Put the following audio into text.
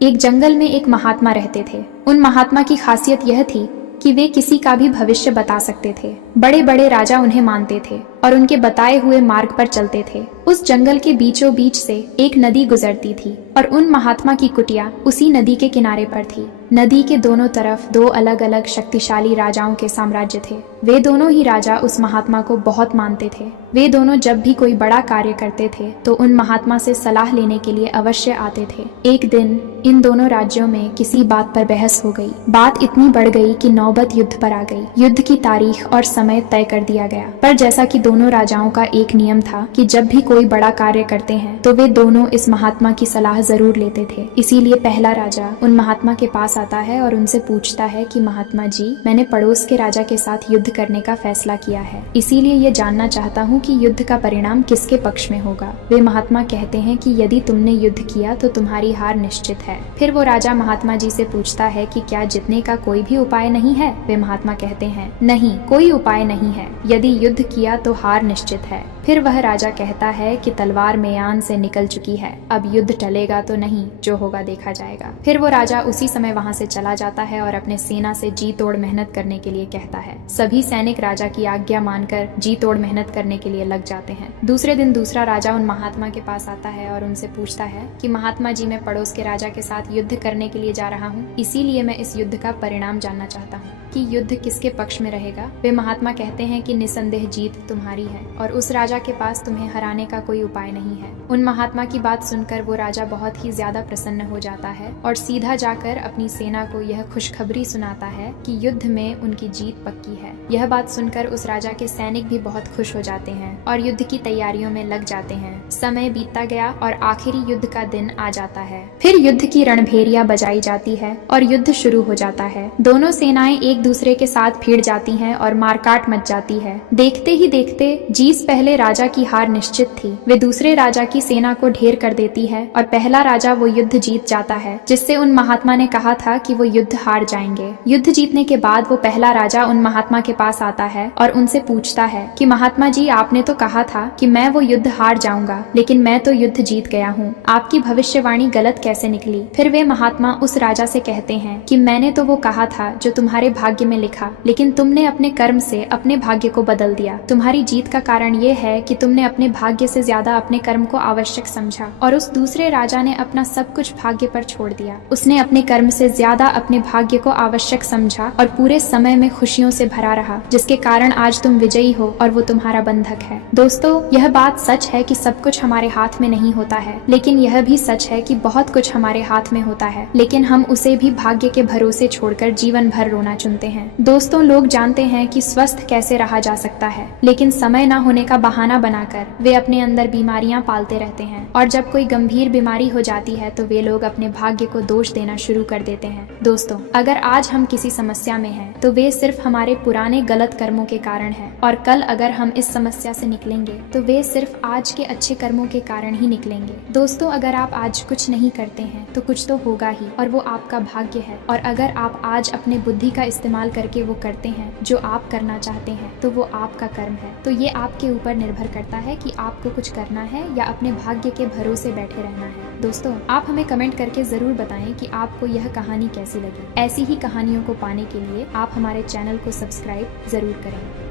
एक जंगल में एक महात्मा रहते थे। उन महात्मा की खासियत यह थी कि वे किसी का भी भविष्य बता सकते थे। बड़े बड़े राजा उन्हें मानते थे और उनके बताए हुए मार्ग पर चलते थे। उस जंगल के बीचों बीच से एक नदी गुजरती थी और उन महात्मा की कुटिया उसी नदी के किनारे पर थी। नदी के दोनों तरफ दो अलग अलग शक्तिशाली राजाओं के साम्राज्य थे। वे दोनों ही राजा उस महात्मा को बहुत मानते थे। वे दोनों जब भी कोई बड़ा कार्य करते थे तो उन महात्मा से सलाह लेने के लिए अवश्य आते थे। एक दिन इन दोनों राज्यों में किसी बात पर बहस हो गई। बात इतनी बढ़ गई कि नौबत युद्ध पर आ गई। युद्ध की तारीख और समय तय कर दिया गया। पर जैसा कि दोनों राजाओं का एक नियम था कि जब भी कोई बड़ा कार्य करते हैं तो वे दोनों इस महात्मा की सलाह जरूर लेते थे। इसीलिए पहला राजा उन महात्मा के पास आता है और उनसे पूछता है कि महात्मा जी, मैंने पड़ोस के राजा के साथ युद्ध करने का फैसला किया है, इसीलिए ये जानना चाहता हूँ कि युद्ध का परिणाम किसके पक्ष में होगा। वे महात्मा कहते हैं कि यदि तुमने युद्ध किया तो तुम्हारी हार निश्चित है। फिर वो राजा महात्मा जी से पूछता है कि क्या जीतने का कोई भी उपाय नहीं है। वे महात्मा कहते हैं नहीं, कोई उपाय नहीं है, यदि युद्ध किया तो हार निश्चित है। फिर वह राजा कहता है कि तलवार मेयान से निकल चुकी है, अब युद्ध टलेगा तो नहीं, जो होगा देखा जाएगा। फिर वो राजा उसी समय वहां से चला जाता है और अपने सेना से जी तोड़ मेहनत करने के लिए कहता है। सभी सैनिक राजा की आज्ञा मानकर जी तोड़ मेहनत करने के लिए लग जाते हैं। दूसरे दिन दूसरा राजा उन महात्मा के पास आता है और उनसे पूछता है कि महात्मा जी, मैं पड़ोस के राजा के साथ युद्ध करने के लिए जा रहा हूँ, इसीलिए मैं इस युद्ध का परिणाम जानना चाहता हूँ कि युद्ध किसके पक्ष में रहेगा। वे महात्मा कहते हैं कि निसंदेह जीत तुम्हारी है और उस राजा के पास तुम्हें हराने का कोई उपाय नहीं है। उन महात्मा की बात सुनकर वो राजा बहुत ही ज्यादा प्रसन्न हो जाता है और सीधा जाकर अपनी सेना को यह खुशखबरी सुनाता है कि युद्ध में उनकी जीत पक्की है। यह बात सुनकर उस राजा के सैनिक भी बहुत खुश हो जाते हैं और युद्ध की तैयारियों में लग जाते हैं। समय बीतता गया और आखिरी युद्ध का दिन आ जाता है। फिर युद्ध की रणभेरिया बजाई जाती है और युद्ध शुरू हो जाता है। दोनों सेनाएं एक दूसरे के साथ भिड़ जाती हैं और मारकाट मच जाती है। देखते ही देखते जीत पहले राजा की हार निश्चित थी। वे दूसरे राजा की सेना को ढेर कर देती है और पहला राजा वो युद्ध जीत जाता है जिससे उन महात्मा ने कहा था कि वो युद्ध हार जाएंगे। युद्ध जीतने के बाद वो पहला राजा उन महात्मा के पास आता है और उनसे पूछता है कि महात्मा जी, आपने तो कहा था कि मैं वो युद्ध हार जाऊंगा, लेकिन मैं तो युद्ध जीत गया हूँ, आपकी भविष्यवाणी गलत कैसे निकली। फिर वे महात्मा उस राजा से कहते हैं कि मैंने तो वो कहा था जो तुम्हारे भाग्य में लिखा, लेकिन तुमने अपने कर्म से अपने भाग्य को बदल दिया। तुम्हारी जीत का कारण ये है कि तुमने अपने भाग्य से ज्यादा अपने कर्म को आवश्यक समझा और उस दूसरे राजा ने अपना सब कुछ भाग्य पर छोड़ दिया। उसने अपने कर्म से ज्यादा अपने भाग्य को आवश्यक समझा और पूरे समय में खुशियों से भरा रहा, जिसके कारण आज तुम विजयी हो और वो तुम्हारा बंधक है। दोस्तों, यह बात सच है कि सब कुछ हमारे हाथ में नहीं होता है, लेकिन यह भी सच है कि बहुत कुछ हमारे हाथ में होता है, लेकिन हम उसे भी भाग्य के भरोसे छोड़कर जीवन भर रोना चुनते हैं। दोस्तों, लोग जानते हैं कि स्वस्थ कैसे रहा जा सकता है, लेकिन समय न होने का बहाना बनाकर वे अपने अंदर बीमारियां पालते रहते हैं और जब कोई गंभीर बीमारी हो जाती है तो वे लोग अपने भाग्य को दोष देना शुरू कर देते हैं। दोस्तों, अगर आज हम किसी समस्या में हैं, तो वे सिर्फ हमारे पुराने गलत कर्मों के कारण है और कल अगर हम इस समस्या से निकलेंगे तो वे सिर्फ आज के अच्छे कर्मों के कारण ही निकलेंगे। दोस्तों, अगर आप आज कुछ नहीं करते हैं तो कुछ तो होगा ही और वो आपका भाग्य है, और अगर आप आज अपने बुद्धि का इस्तेमाल करके वो करते हैं जो आप करना चाहते हैं तो वो आपका कर्म है। तो ये आपके ऊपर निर्भर करता है कि आपको कुछ करना है या अपने भाग्य के भरोसे बैठे रहना है। दोस्तों, आप हमें कमेंट करके जरूर बताएं कि आपको यह कहानी कैसी लगी। ऐसी ही कहानियों को पाने के लिए आप हमारे चैनल को सब्सक्राइब जरूर करें।